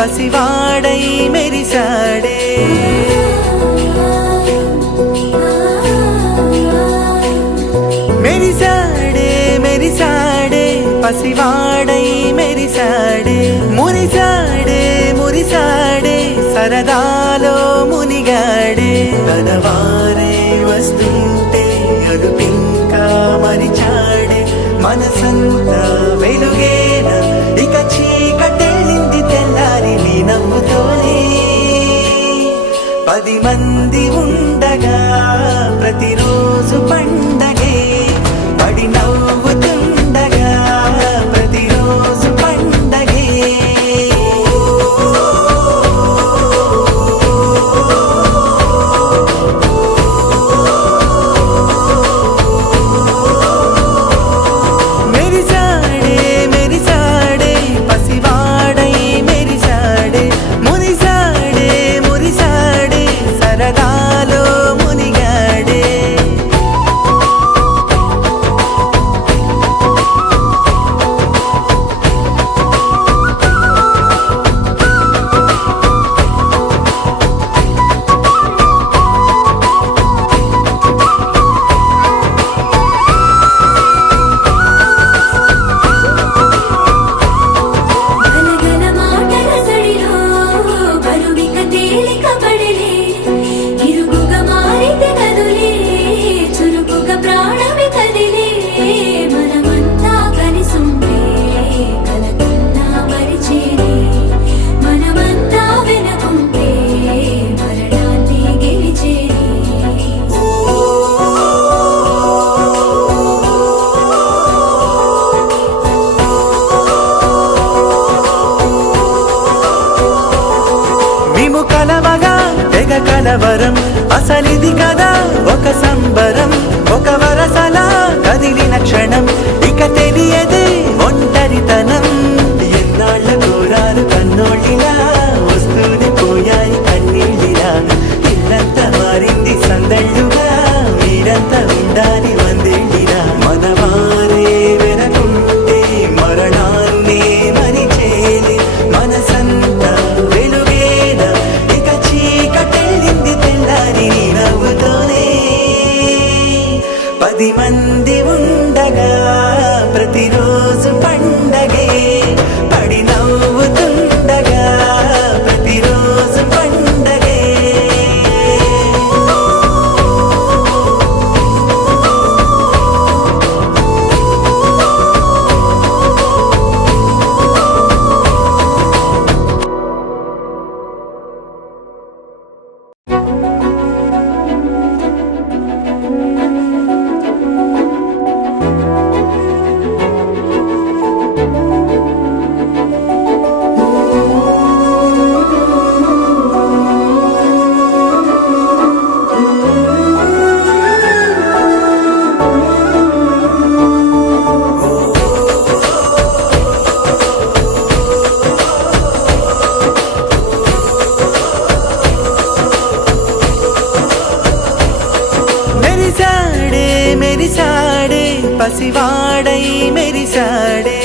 పసివాడై మెరిసాడే మెరిసాడే మెరిసాడే పసివాడై మెరిసాడే మురిసాడే మురిసాడే సరదాలో మునిగాడే తనవారే వస్తుంటే అదుపింకా మరిచాడే మనసంతా వెలుగేనా ఇక చీకటెళ్ళింది తెల్లారి నీ నవ్వుతోనే 10 మంది ఉండగా ప్రతిరోజు పండగే పడి నవ్వుతుండగా ప్రతిరోజు పండగే మెరిసాడే మెరిసాడే పసివాడై మెరిసాడే మురిసాడే మురిసాడే సరదాలో మునిగాడే గలగల మాటల సడిలో బరువిక తేలిక పడలే ఇరుగుగా మారితే కదులే చురుకుగా ప్రాణమి కదిలే మనమంతా కలిసుంటే కలకన్నా మరిచేనే మనమంతా వెనకుంటే మరణాన్ని గెలిచేనే మేము కలవగా తెగ కలవరం అసలిది కదా ఒక సంబరం ఒక వరసలా కదిలిన క్షణం ఇక తెలియదే ఒంటరితనం ఎన్నాళ్ళ కోరారు కన్నోళ్ళిలా వస్తూనే పోయాయి కన్నీళ్ళిలా ఇల్లంతా మారింది సందళ్ళుగా మీరంతా ఉండాలి వందేళ్ళిలా మనవారే వెనకుంటే మరణాన్నే మరిచేలే మనసంతా వెలుగేనా ఇక చీకటెళ్ళింది తెల్లారి నీ నవ్వుతోనే 10 మంది ఉండగా ప్రతిరోజు పండగే పడి నవ్వుతుండగా ప్రతిరోజు పండగే మెరిసాడే మెరిసాడే పసివాడై మెరిసాడే